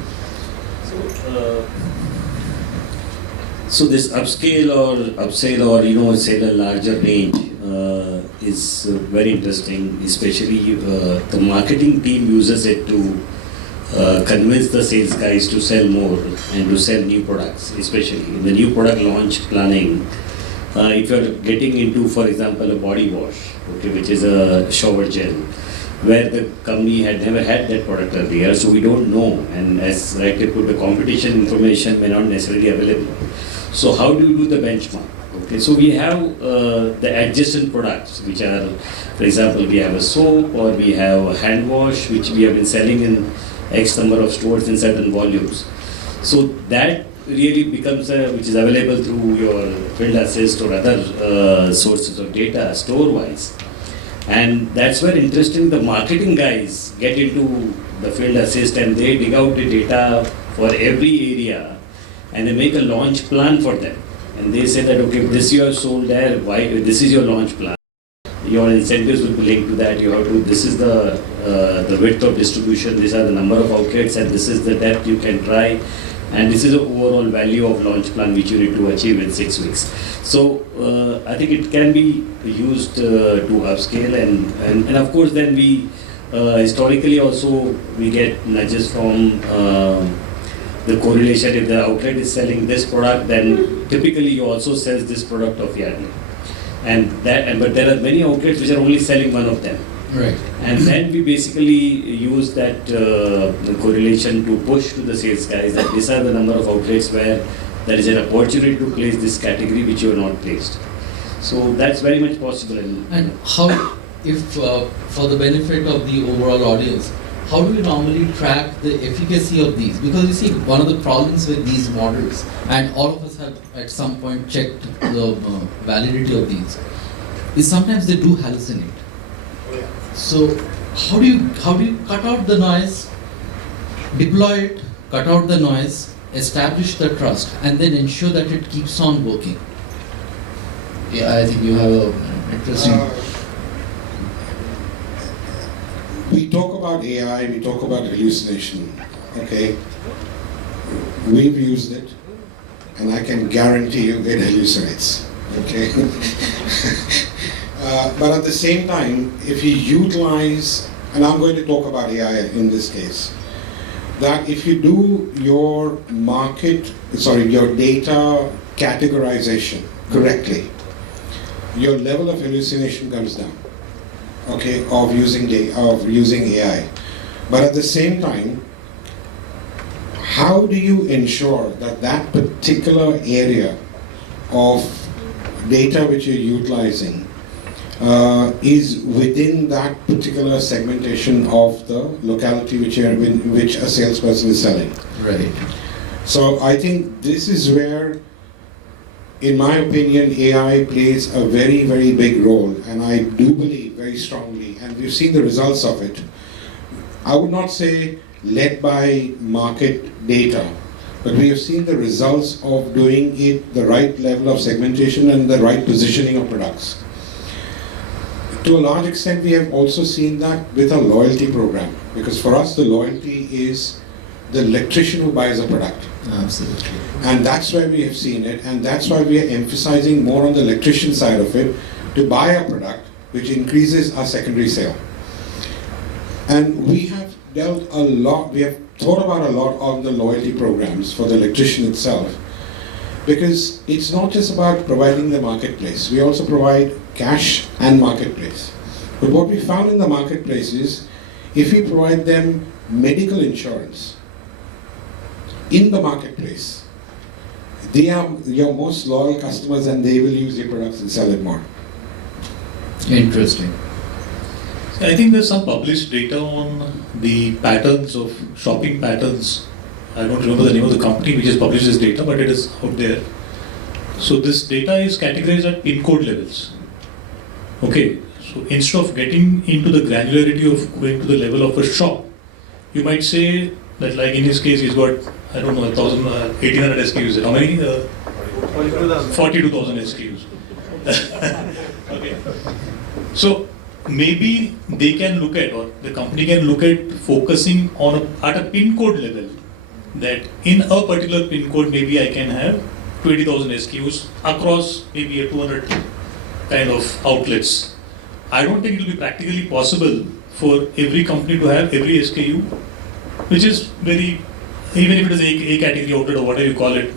So this upscale or upsell or sell a larger range is very interesting. Especially the marketing team uses it to convince the sales guys to sell more and to sell new products. Especially in the new product launch planning, if you are getting into, for example, a body wash, okay, which is a shower gel. where the company had never had that product earlier, so we don't know. And as rightly put, the competition information may not necessarily available. So how do you do the benchmark? Okay, so we have the adjacent products, which are, for example, we have a soap or we have a hand wash, which we have been selling in X number of stores in certain volumes. So that really becomes which is available through your FieldAssist or other sources of data store-wise. And that's where interesting the marketing guys get into the FieldAssist and they dig out the data for every area and they make a launch plan for them. And they say that, okay, this you have sold there, why, this is your launch plan. Your incentives will be linked to that. You have to, this is the width of distribution, these are the number of outlets, and this is the depth you can try. And this is the overall value of launch plan which you need to achieve in 6 weeks. So I think it can be used to upscale and of course then we historically also we get nudges from the correlation. If the outlet is selling this product, then typically you also sell this product of Yardley. But there are many outlets which are only selling one of them. Right. And then we basically use that correlation to push to the sales guys that these are the number of outlets where there is an opportunity to place this category which you are not placed. So that's very much possible. And how, if for the benefit of the overall audience, how do we normally track the efficacy of these? Because you see, one of the problems with these models, and all of us have at some point checked the validity of these, is sometimes they do hallucinate. So how do you cut out the noise, deploy it, cut out the noise, establish the trust, and then ensure that it keeps on working? Yeah, I think you have an interesting. We talk about AI, we talk about hallucination, okay? We've used it, and I can guarantee you it hallucinates, okay? But at the same time, if you utilize, and I'm going to talk about AI in this case, that if you do your your data categorization correctly, your level of hallucination comes down, okay, of using AI. But at the same time, how do you ensure that that particular area of data which you're utilizing is within that particular segmentation of the locality which a salesperson is selling? Right. So I think this is where, in my opinion, AI plays a very, very big role, and I do believe very strongly, and we've seen the results of it. I would not say led by market data, but we have seen the results of doing it the right level of segmentation and the right positioning of products. To a large extent, we have also seen that with a loyalty program, because for us the loyalty is the electrician who buys a product. Absolutely. And that's where we have seen it, and that's why we are emphasizing more on the electrician side of it, to buy a product which increases our secondary sale. And we have dealt a lot, we have thought about a lot on the loyalty programs for the electrician itself, because it's not just about providing the marketplace, we also provide cash and marketplace. But what we found in the marketplace is, if we provide them medical insurance in the marketplace, they are your most loyal customers and they will use your products and sell it more. Interesting. I think there's some published data on the patterns of shopping patterns. I don't remember the name of the company which has published this data, but it is out there. So this data is categorized at pin code levels. Okay, so instead of getting into the granularity of going to the level of a shop, you might say that, like in his case, he's got, I don't know, 1,800 SKUs. How many? 42,000 SKUs. Okay. So maybe they can look at, or the company can look at focusing on at a pin code level, that in a particular pin code maybe I can have 20,000 SKUs across maybe a 200 kind of outlets. I don't think it will be practically possible for every company to have every SKU, which is very, even if it is a category outlet or whatever you call it.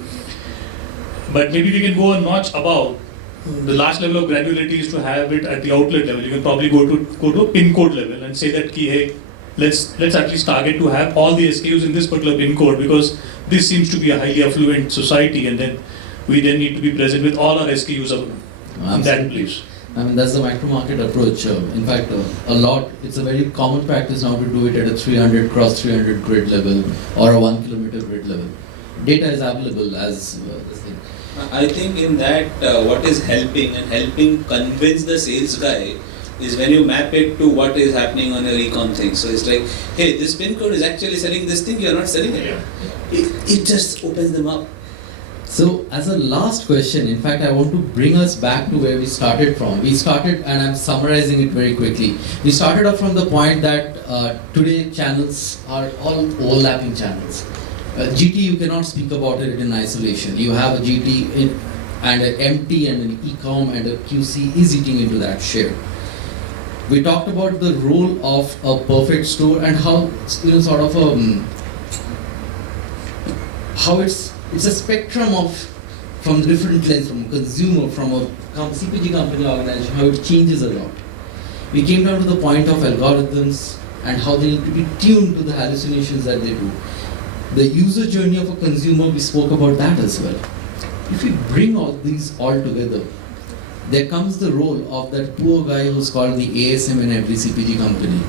But maybe we can go a notch above the last level of granularity is to have it at the outlet level. You can probably go to a pin code level and say that, hey, let's at least target to have all the SKUs in this particular pin code, because this seems to be a highly affluent society, and then we need to be present with all our SKUs in that place. I mean, that's the micro market approach. In fact, it's a very common practice now to do it at a 300 cross 300 grid level or a 1 kilometer grid level. Data is available as this thing. I think in that what is helping convince the sales guy is when you map it to what is happening on your ecom thing. So it's like, hey, this pin code is actually selling this thing, you're not selling it. It just opens them up. So as a last question, in fact, I want to bring us back to where we started from. We started, and I'm summarizing it very quickly. We started off from the point that today channels are all overlapping channels. GT, you cannot speak about it in isolation. You have a GT and an MT and an e-com and a QC is eating into that share. We talked about the role of a perfect store and how how it's a spectrum of from different lens, from a consumer, from a CPG company organization, how it changes a lot. We came down to the point of algorithms and how they need to be tuned to the hallucinations that they do. The user journey of a consumer, we spoke about that as well. If we bring all these all together, there comes the role of that poor guy who's called the ASM in every CPG company.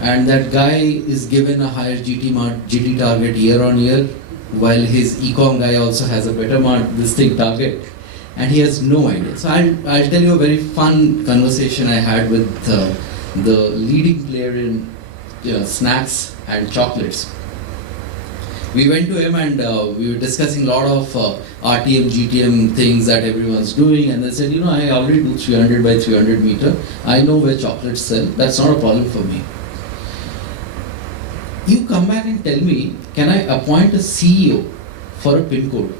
And that guy is given a higher GT target year on year, while his e-com guy also has a better target, and he has no idea. So I'll tell you a very fun conversation I had with the leading player in snacks and chocolates. We went to him and we were discussing a lot of RTM, GTM things that everyone's doing, and they said, I already do 300 by 300 meter. I know where chocolates sell. That's not a problem for me. You come back and tell me, can I appoint a CEO for a pin code?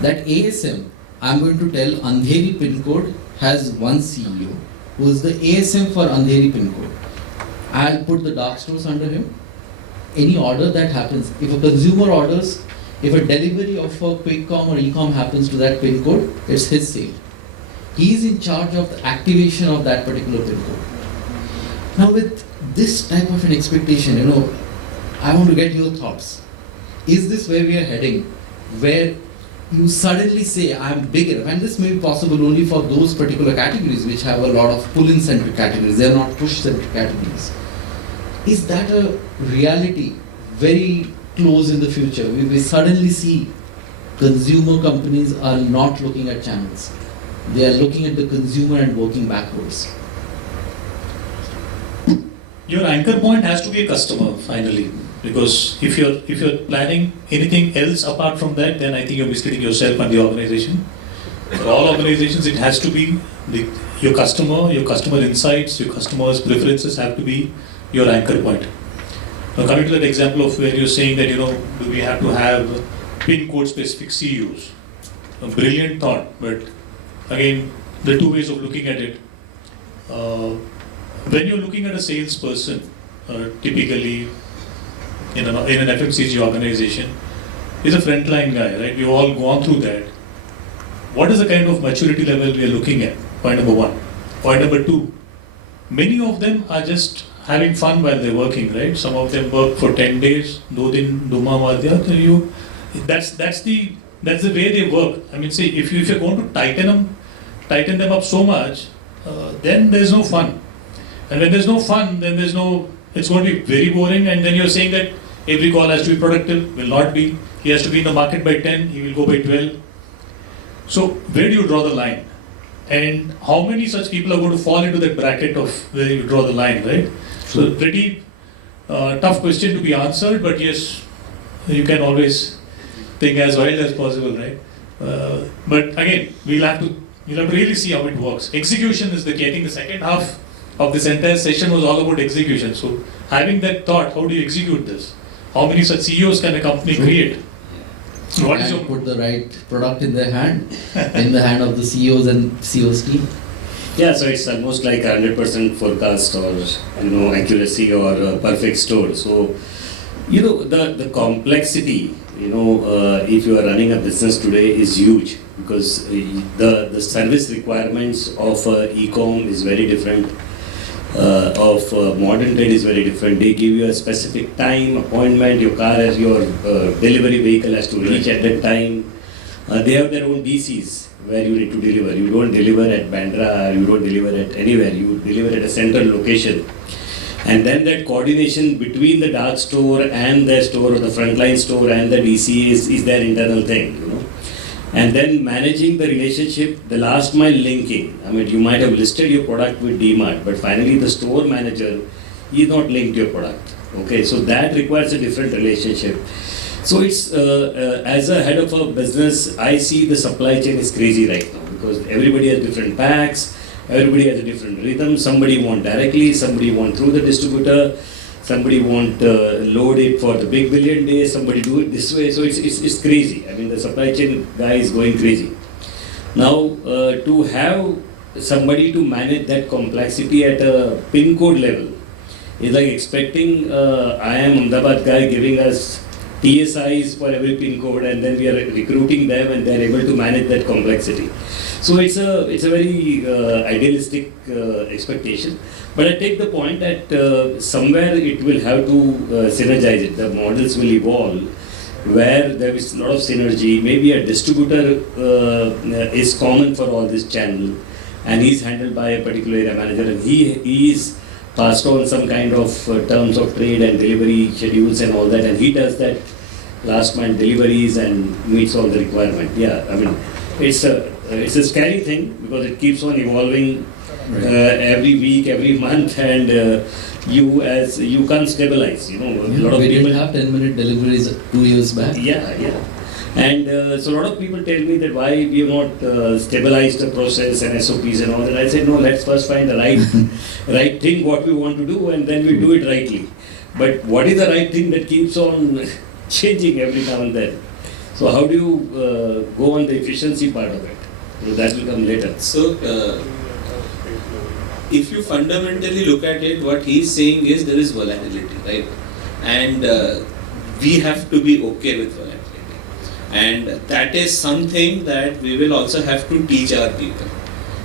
That ASM, I'm going to tell Andheri pin code has one CEO who is the ASM for Andheri pin code. I'll put the dark stores under him. Any order that happens, if a consumer orders, if a delivery of a quick com or e-com happens to that pin code, it's his sale. He is in charge of the activation of that particular pin code. Now with this type of an expectation, I want to get your thoughts. Is this where we are heading? Where you suddenly say, I'm bigger, and this may be possible only for those particular categories which have a lot of pull-in centric categories, they are not push-centric categories. Is that a reality very close in the future? We suddenly see consumer companies are not looking at channels. They are looking at the consumer and working backwards. Your anchor point has to be a customer finally, because if you're planning anything else apart from that, then I think you're misleading yourself and the organization. For all organizations, it has to be your customer insights, your customer's preferences have to be your anchor point. Now coming to that example of where you're saying that do we have to have pin code specific CEOs? A brilliant thought, but again, there are two ways of looking at it. When you're looking at a salesperson, typically in an FMCG organization, is a frontline guy, right? We've all gone through that. What is the kind of maturity level we are looking at? Point number one. Point number two, many of them are just having fun while they're working, right? Some of them work for 10 days, that's the way they work. I mean, say if you're going to tighten them up so much, then there's no fun. And when there's no fun, then it's going to be very boring, and then you're saying that every call has to be productive, will not be. He has to be in the market by 10, he will go by 12. So where do you draw the line? And how many such people are going to fall into that bracket of where you draw the line, right? So pretty tough question to be answered, but yes, you can always think as wild as possible, right? But again, you'll have to really see how it works. Execution is the key. I think the second half of this entire session was all about execution. So having that thought, how do you execute this? How many such CEOs can a company create? What is your put the right product in their hand, in the hand of the CEOs and CEOs team? Yeah, so it's almost like 100% forecast or accuracy or a perfect store. So the complexity if you are running a business today is huge, because the service requirements of e-com is very different, of modern trade is very different. They give you a specific time, appointment, your car as your delivery vehicle has to reach at that time. They have their own DCs where you need to deliver. You don't deliver at Bandra, you don't deliver at anywhere, you deliver at a central location. And then that coordination between the dark store and the store, or the frontline store and the DC is their internal thing, And then managing the relationship, the last mile linking. I mean, you might have listed your product with DMart, but finally the store manager is not linked to your product. Okay, so that requires a different relationship. So it's, as a head of a business, I see the supply chain is crazy right now, because everybody has different packs, everybody has a different rhythm. Somebody want directly, somebody want through the distributor, somebody want load it for the big billion days, somebody do it this way. So it's crazy. I mean, the supply chain guy is going crazy. Now, to have somebody to manage that complexity at a pin code level is like expecting I am Ahmedabad guy giving us TSIs for every pin code, and then we are recruiting them and they are able to manage that complexity. So it's a very idealistic expectation. But I take the point that somewhere it will have to synergize it. The models will evolve where there is a lot of synergy. Maybe a distributor is common for all this channel, and he's handled by a particular area manager, and he is passed on some kind of terms of trade and delivery schedules and all that, and he does that last mile deliveries and meets all the requirement. Yeah, I mean, it's a scary thing because it keeps on evolving every week, every month, and you can't stabilize. A lot of we people didn't have 10-minute deliveries 2 years back. Yeah. And so a lot of people tell me that why we have not stabilized the process and SOPs and all that. I said, no, let's first find the right thing, what we want to do, and then we do it rightly. But what is the right thing that keeps on changing every now and then? So how do you go on the efficiency part of it? That will come later. So, if you fundamentally look at it, what he's saying is there is volatility, right? And we have to be okay with volatility. And that is something that we will also have to teach our people.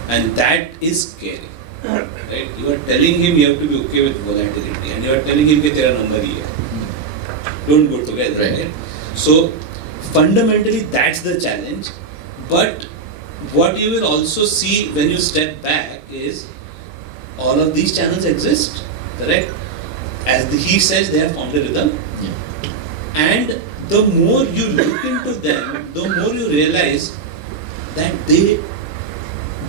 And that is scary. Right? You are telling him you have to be okay with volatility, and you are telling him that there are number here. Don't go together. Right? So, fundamentally, that's the challenge. But what you will also see when you step back is all of these channels exist, correct? As he says, they have found a rhythm. Yeah. And the more you look into them, the more you realize that they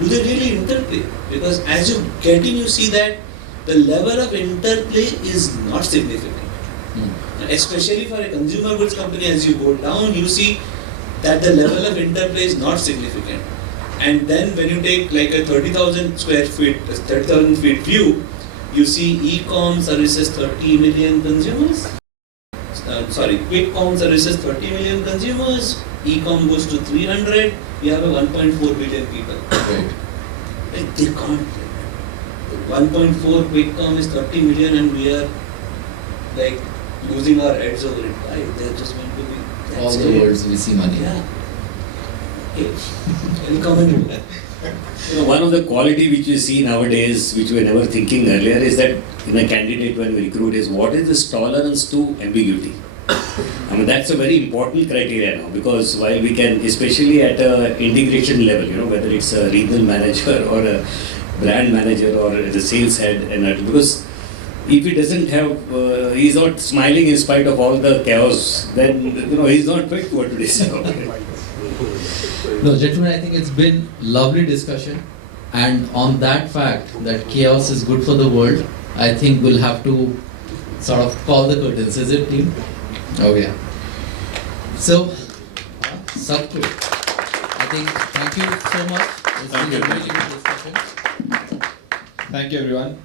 really interplay. Because as you get in, you see that the level of interplay is not significant. Especially for a consumer goods company, as you go down, you see that the level of interplay is not significant. And then when you take like a 30,000 square feet, 30,000 feet view, you see e-com services 30 million consumers. Quick com services 30 million consumers, e-com goes to 300, you have a 1.4 billion people. Right. Like, they can't. 1.4 quick com is 30 million and we are like losing our heads over it. Right? They're just going to be... All the words we see money. Yeah. Okay. We'll come into that. One of the quality which we see nowadays, which we were never thinking earlier, is that in a candidate when we recruit is what is this tolerance to ambiguity. I mean, that's a very important criteria now, because while we can, especially at a integration level, whether it's a regional manager or a brand manager or the sales head, and because if he doesn't have, he's not smiling in spite of all the chaos, then he's not fit for today's job. No, gentlemen, I think it's been lovely discussion, and on that fact that chaos is good for the world, I think we'll have to sort of call the curtains. Is it, team? Okay. So, Satku, I think thank you so much. It's been a really good discussion. Thank you, everyone.